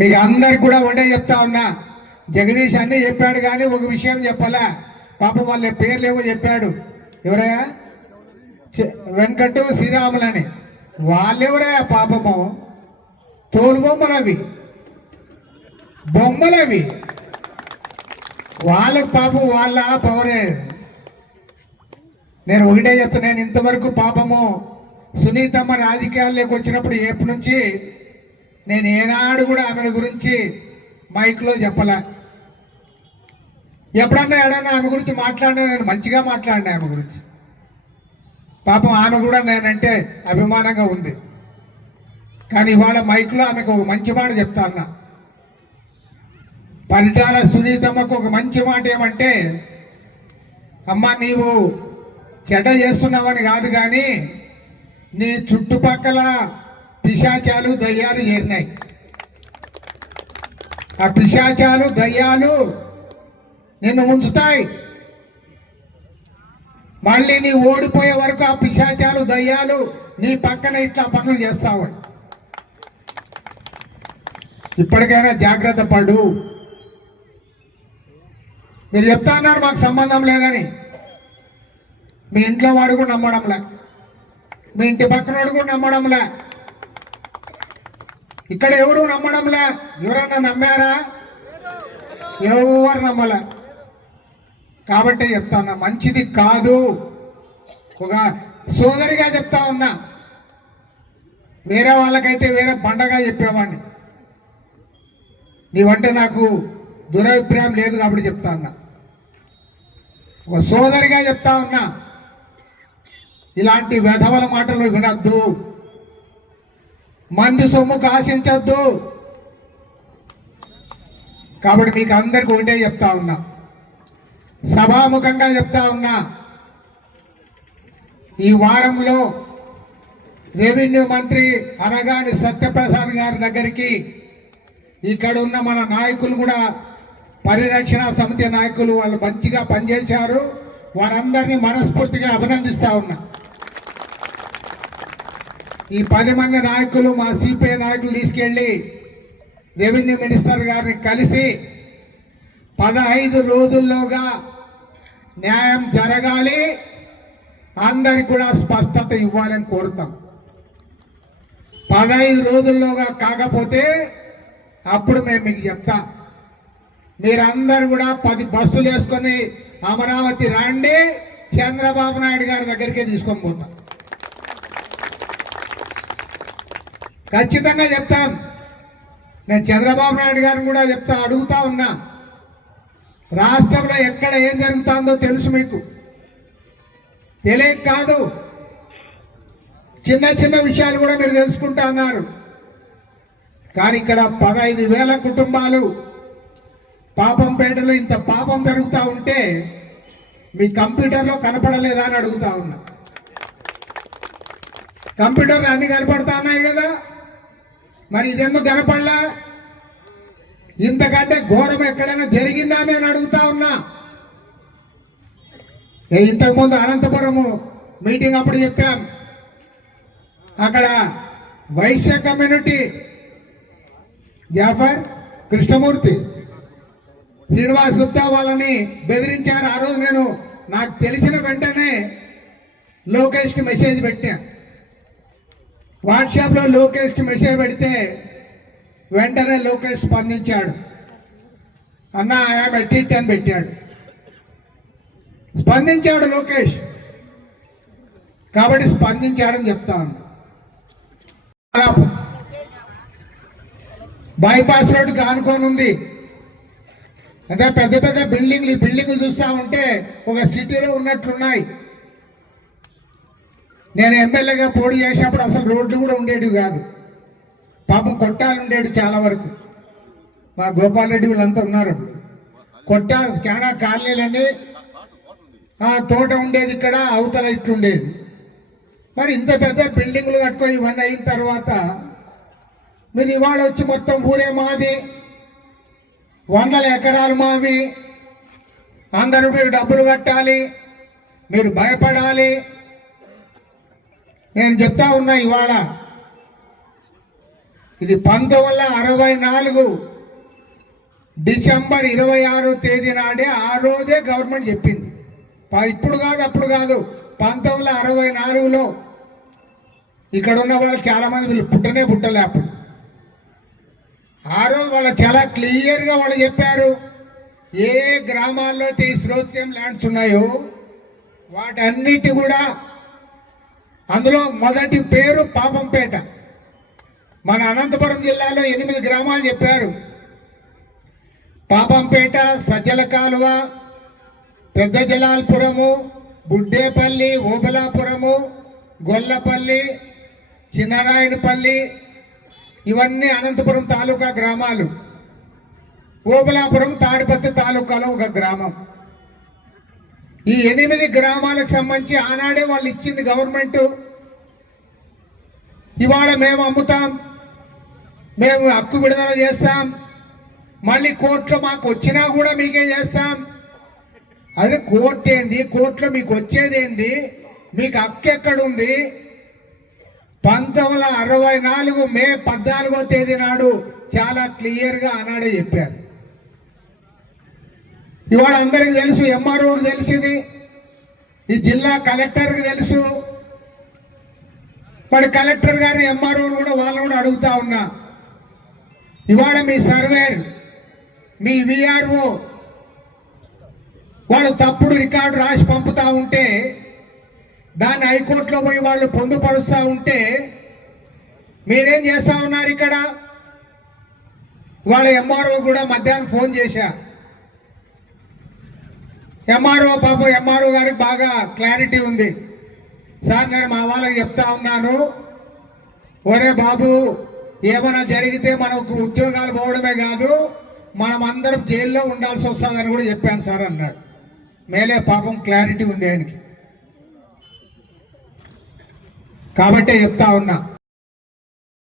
మీకు అందరికి కూడా ఒకటే చెప్తా ఉన్నా, జగదీష్ అన్నీ చెప్పాడు కానీ ఒక విషయం చెప్పాలా. పాపం వాళ్ళ పేర్లేవో చెప్పాడు. ఎవరయ్యా? వెంకటు శ్రీరాములని. వాళ్ళెవరయ్యా? పాపము తోలు బొమ్మలవి, బొమ్మలవి. వాళ్ళకు పాపం వాళ్ళ పవరే. నేను ఒకటే చెప్తా, నేను ఇంతవరకు పాపము సునీతమ్మ రాజకీయాల్లోకి వచ్చినప్పుడు ఎప్పటి నుంచి నేను ఏనాడు కూడా ఆమె గురించి మైక్లో చెప్పలే. ఎప్పుడన్నా ఏడన్నా ఆమె గురించి మాట్లాడినా నేను మంచిగా మాట్లాడినా ఆమె గురించి. పాపం ఆమె కూడా నేనంటే అభిమానంగా ఉంది. కానీ ఇవాళ మైక్లో ఆమెకు ఒక మంచి మాట చెప్తా అన్నా. పరిటాల సునీతమ్మకు ఒక మంచి మాట ఏమంటే, అమ్మ నీవు చెడ్డ చేస్తున్నావని కాదు కానీ నీ చుట్టుపక్కల పిశాచాలు దయ్యాలు చేరినాయి. ఆ పిశాచాలు దయ్యాలు నిన్ను ఉంచుతాయి. మళ్ళీ నీ ఓడిపోయే వరకు ఆ పిశాచాలు దయ్యాలు నీ పక్కన ఇట్లా పనులు చేస్తావు. ఇప్పటికైనా జాగ్రత్త పడు. మీరు చెప్తా అన్నారు మాకు సంబంధం లేదని. మీ ఇంట్లో వాడు కూడా నమ్మడంలే, మీ ఇంటి పక్కన వాడు కూడా నమ్మడంలే, ఇక్కడ ఎవరు నమ్మడంలే. ఎవరన్నా నమ్మారా? ఎవరు నమ్మలే. కాబట్టి చెప్తా ఉన్నా, మంచిది కాదు. ఒక సోదరిగా చెప్తా ఉన్నా. వేరే వాళ్ళకైతే వేరే బండగా చెప్పేవాడిని. నీవంటే నాకు దురభిప్రాయం లేదు కాబట్టి చెప్తా ఉన్నా. ఒక సోదరిగా చెప్తా ఉన్నా, ఇలాంటి వెధవల మాటలు వినొద్దు, మంది సొమ్ముకు ఆశించద్దు. కాబట్టి మీకు అందరికి ఒకటే చెప్తా ఉన్నా, సభాముఖంగా చెప్తా ఉన్నా. ఈ వారంలో రెవెన్యూ మంత్రి అనగాని సత్యప్రసాద్ గారి దగ్గరికి ఇక్కడ ఉన్న మన నాయకులు కూడా, పరిరక్షణ సమితి నాయకులు వాళ్ళు మంచిగా పనిచేశారు. వారందరినీ మనస్ఫూర్తిగా అభినందిస్తా ఉన్నా. ఈ 10 మంది నాయకులు మా సిపిఐ నాయకులు తీసుకెళ్లి రెవెన్యూ మినిస్టర్ గారిని కలిసి 15 రోజుల్లోగా న్యాయం జరగాలి, అందరికి కూడా స్పష్టత ఇవ్వాలని కోరుతాం. 15 రోజుల్లోగా కాకపోతే అప్పుడు మేము మీకు చెప్తా. మీరందరూ కూడా 10 బస్సులు వేసుకొని అమరావతి రండి, చంద్రబాబు నాయుడు గారి దగ్గరికే తీసుకొని పోతాం. ఖచ్చితంగా చెప్తాం. నేను చంద్రబాబు నాయుడు గారిని కూడా అడుగుతా ఉన్నా. రాష్ట్రంలో ఎక్కడ ఏం జరుగుతుందో తెలుసు మీకు, తెలియక కాదు. చిన్న చిన్న విషయాలు కూడా మీరు తెలుసుకుంటా అన్నారు. కానీ ఇక్కడ 15,000 కుటుంబాలు పాపంపేటలో ఇంత పాపం జరుగుతూ ఉంటే మీ కంప్యూటర్లో కనపడలేదా అని అడుగుతా ఉన్నా. కంప్యూటర్లు అన్ని కనపడతా ఉన్నాయి కదా, మరి ఇదెందుకు కనపడలా? ఇంతకంటే ఘోరం ఎక్కడైనా జరిగిందా నేను అడుగుతా ఉన్నా. ఇంతకుముందు అనంతపురము మీటింగ్ అప్పుడు చెప్పాం, అక్కడ వైశ్య కమ్యూనిటీ జాఫర్, కృష్ణమూర్తి, శ్రీనివాస్ గుప్తా వాళ్ళని బెదిరించారు. ఆ రోజు నేను నాకు తెలిసిన వెంటనే లోకేష్కి మెసేజ్ పెట్టా. వాట్సాప్లో లోకేష్కి మెసేజ్ పెడితే వెంటనే లోకేష్ స్పందించాడు. అన్న ఐఎమ్ ఎట్ ఇట్ అని పెట్టాడు. స్పందించాడు లోకేష్. కాబట్టి స్పందించాడని చెప్తా ఉన్నా. బైపాస్ రోడ్డుకి ఆనుకొని ఉంది. అంటే పెద్ద పెద్ద బిల్డింగ్లు, ఈ బిల్డింగ్లు చూస్తూ ఉంటే ఒక సిటీలో ఉన్నట్లున్నాయి. నేను ఎమ్మెల్యేగా పోటీ చేసినప్పుడు అసలు రోడ్లు కూడా ఉండేవి కాదు. పాపం కొట్టాలు ఉండేవి చాలా వరకు. మా గోపాల్ రెడ్డి వీళ్ళంతా ఉన్నారు. కొట్టాలు చాలా కాలనీలన్నీ, తోట ఉండేది ఇక్కడ, అవతల ఇట్లుండేది. మరి ఇంత పెద్ద బిల్డింగ్లు కట్టుకొని ఇవన్నీ అయిన తర్వాత మీరు ఇవాళ వచ్చి మొత్తం ఊరే మాది, 100 ఎకరాలు మావి, అందరూ మీరు డబ్బులు కట్టాలి, మీరు భయపడాలి. నేను చెప్తా ఉన్నా, ఇవాళ ఇది 1964 డిసెంబర్ 26వ తేదీ నాడే ఆ రోజే గవర్నమెంట్ చెప్పింది. ఇప్పుడు కాదు, అప్పుడు కాదు, 1964లో ఇక్కడ ఉన్న వాళ్ళు చాలా మంది వీళ్ళు పుట్టలే అప్పుడు. ఆ రోజు వాళ్ళు చాలా క్లియర్గా వాళ్ళు చెప్పారు, ఏ గ్రామాల్లో అయితే ఈ శ్రోత్రియం ల్యాండ్స్ ఉన్నాయో వాటన్నిటి కూడా, అందులో మొదటి పేరు పాపంపేట. మన అనంతపురం జిల్లాలో 8 గ్రామాలు చెప్పారు. పాపంపేట, సజ్జల కాలువ, పెద్ద జలాల్పురము, బుడ్డేపల్లి, ఓబలాపురము, గొల్లపల్లి, చిన్నరాయనపల్లి, ఇవన్నీ అనంతపురం తాలూకా గ్రామాలు. ఓబలాపురం తాడిపత్రి తాలూకాలో ఒక గ్రామం. ఈ 8 గ్రామాలకు సంబంధించి ఆనాడే వాళ్ళు ఇచ్చింది గవర్నమెంట్. ఇవాళ మేము అమ్ముతాం, మేము హక్కు విడుదల చేస్తాం, మళ్ళీ కోర్టులో మాకు వచ్చినా కూడా మీకే చేస్తాం. అదే కోర్టు ఏంది, కోర్టులో మీకు వచ్చేది ఏంది, మీకు హక్కు ఎక్కడుంది? 1964 మే 14వ తేదీ నాడు చాలా క్లియర్గా ఆనాడే చెప్పారు. ఇవాళ అందరికి తెలుసు, ఎంఆర్ఓకి తెలిసింది, ఈ జిల్లా కలెక్టర్కి తెలుసు. మరి కలెక్టర్ గారిని, ఎంఆర్ఓని కూడా వాళ్ళని కూడా అడుగుతా ఉన్నా, ఇవాళ మీ సర్వేర్, మీ విఆర్ఓ వాళ్ళు తప్పుడు రికార్డు రాసి పంపుతా ఉంటే, దాన్ని హైకోర్టులో పోయి వాళ్ళు పొందుపరుస్తూ ఉంటే మీరేం చేస్తా ఉన్నారు? ఇక్కడ వాళ్ళ ఎంఆర్ఓ కూడా మధ్యాహ్నం ఫోన్ చేశా. ఎంఆర్ఓ గారికి బాగా క్లారిటీ ఉంది. సార్, నేను మా వాళ్ళకి చెప్తా ఉన్నాను, ఒరే బాబు, ఏమైనా జరిగితే మనకు ఉద్యోగాలు పోవడమే కాదు, మనం అందరం జైల్లో ఉండాల్సి వస్తుందని కూడా చెప్పాను సార్ అన్నాడు. మేలే, పాపం క్లారిటీ ఉంది ఆయనకి, కాబట్టే చెప్తా ఉన్నా.